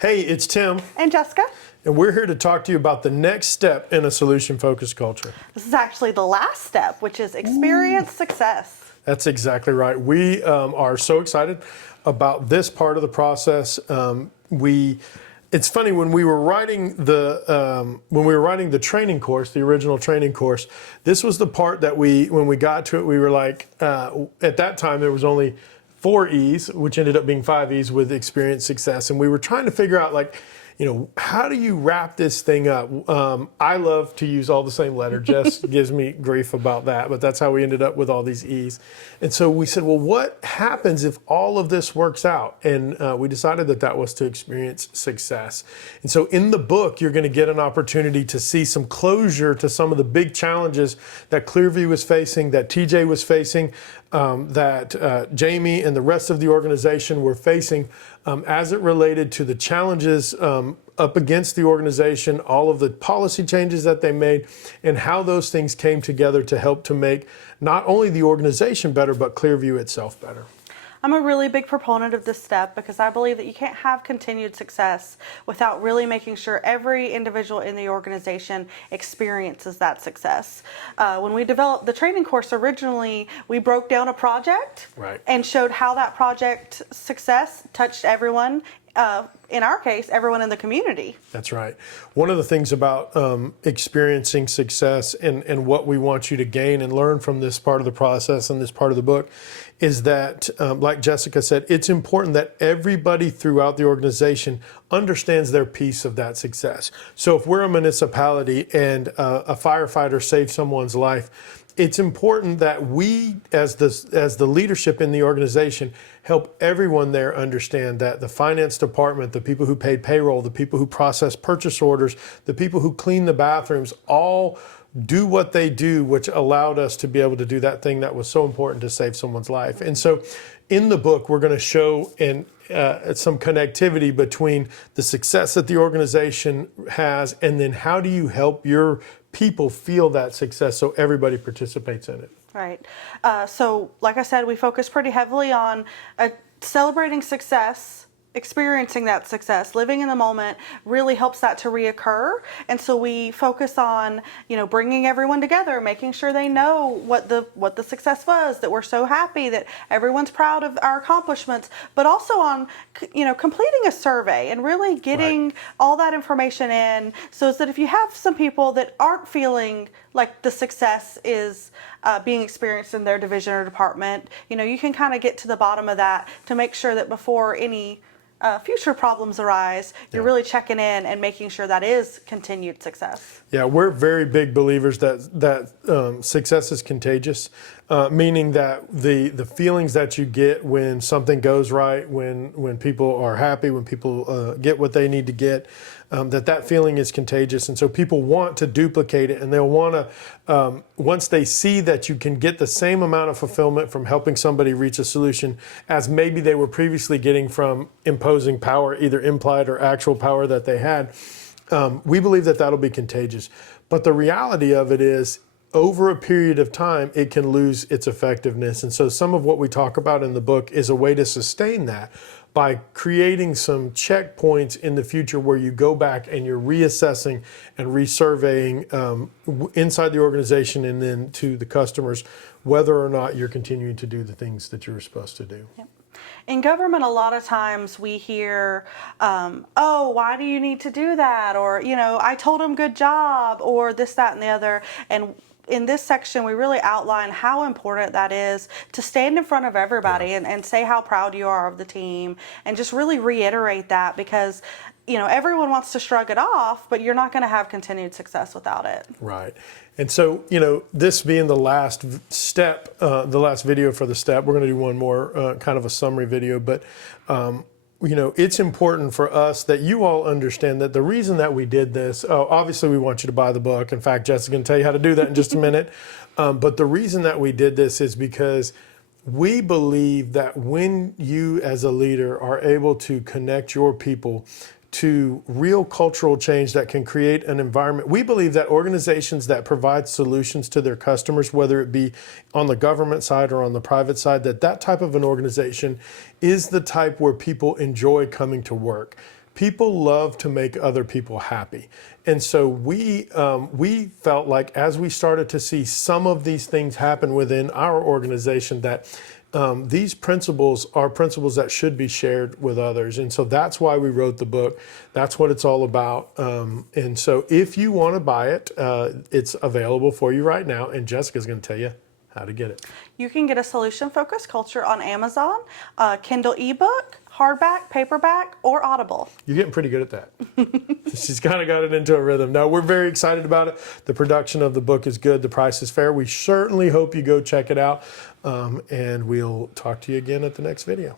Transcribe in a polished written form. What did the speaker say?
Hey, it's Tim, And Jessica. and we're here to talk to you about the next step in a solution-focused culture. This is actually the last step, which is experience success. That's exactly right. We are so excited about this part of the process. It's funny, when we were writing the training course, the original training course, this was the part that when we got to it, we were like, at that time there was only 4 E's, which ended up being 5 E's with experience success. And we were trying to figure out, like, how do you wrap this thing up? I love to use all the same letter. Jess gives me grief about that, but that's how we ended up with all these E's. And so we said, well, what happens if all of this works out? And we decided that was to experience success. And so in the book, you're going to get an opportunity to see some closure to some of the big challenges that Clearview was facing, that TJ was facing, that Jamie and the rest of the organization were facing as it related to the challenges up against the organization, all of the policy changes that they made, and how those things came together to help to make not only the organization better, but Clearview itself better. I'm a really big proponent of this step because I believe that you can't have continued success without really making sure every individual in the organization experiences that success. When we developed the training course originally, we broke down a project and showed how that project success touched everyone. In our case, everyone in the community. That's right. One of the things about experiencing success and what we want you to gain and learn from this part of the process and this part of the book is that, like Jessica said, it's important that everybody throughout the organization understands their piece of that success. So if we're a municipality and a firefighter saved someone's life, it's important that we, as the leadership in the organization, help everyone there understand that the finance department, the people who paid payroll, the people who process purchase orders, the people who clean the bathrooms, all do what they do, which allowed us to be able to do that thing that was so important to save someone's life. And so in the book, we're going to show some connectivity between the success that the organization has and then how do you help your people feel that success so everybody participates in it. Right. So like I said, we focus pretty heavily on celebrating success. Experiencing that success, living in the moment really helps that to reoccur. And so we focus on, bringing everyone together, making sure they know what the success was, that we're so happy, that everyone's proud of our accomplishments, but also on, completing a survey and really getting all that information in so that if you have some people that aren't feeling like the success is being experienced in their division or department, you can kind of get to the bottom of that to make sure that before any future problems arise, you're really checking in and making sure that is continued success. Yeah, we're very big believers that success is contagious, meaning that the feelings that you get when something goes right, when people are happy, when people get what they need to get, that feeling is contagious. And so people want to duplicate it, and they'll want to, once they see that you can get the same amount of fulfillment from helping somebody reach a solution as maybe they were previously getting from imposing power, either implied or actual power that they had, we believe that that'll be contagious. But the reality of it is, over a period of time, it can lose its effectiveness. And so some of what we talk about in the book is a way to sustain that by creating some checkpoints in the future where you go back and you're reassessing and resurveying inside the organization and then to the customers whether or not you're continuing to do the things that you're supposed to do. Yep. In government, a lot of times we hear, oh, why do you need to do that? Or, I told him good job, or this, that, and the other. And in this section, we really outline how important that is to stand in front of everybody and say how proud you are of the team and just really reiterate that because, everyone wants to shrug it off, but you're not going to have continued success without it. Right. And so, this being the last step, the last video for the step, we're going to do one more kind of a summary video, but it's important for us that you all understand that the reason that we did this, obviously we want you to buy the book. In fact, Jessica's going to tell you how to do that in just a minute. But the reason that we did this is because we believe that when you as a leader are able to connect your people to real cultural change that can create an environment. We believe that organizations that provide solutions to their customers, whether it be on the government side or on the private side, that type of an organization is the type where people enjoy coming to work. people love to make other people happy. And so we felt like as we started to see some of these things happen within our organization that these principles are principles that should be shared with others. And so that's why we wrote the book. That's what it's all about. And so if you want to buy it, it's available for you right now. And Jessica's going to tell you how to get it. You can get a Solution Focused Culture on Amazon, Kindle ebook, hardback, paperback, or Audible. You're getting pretty good at that. She's kind of got it into a rhythm. No, we're very excited about it. The production of the book is good. The price is fair. We certainly hope you go check it out. And we'll talk to you again at the next video.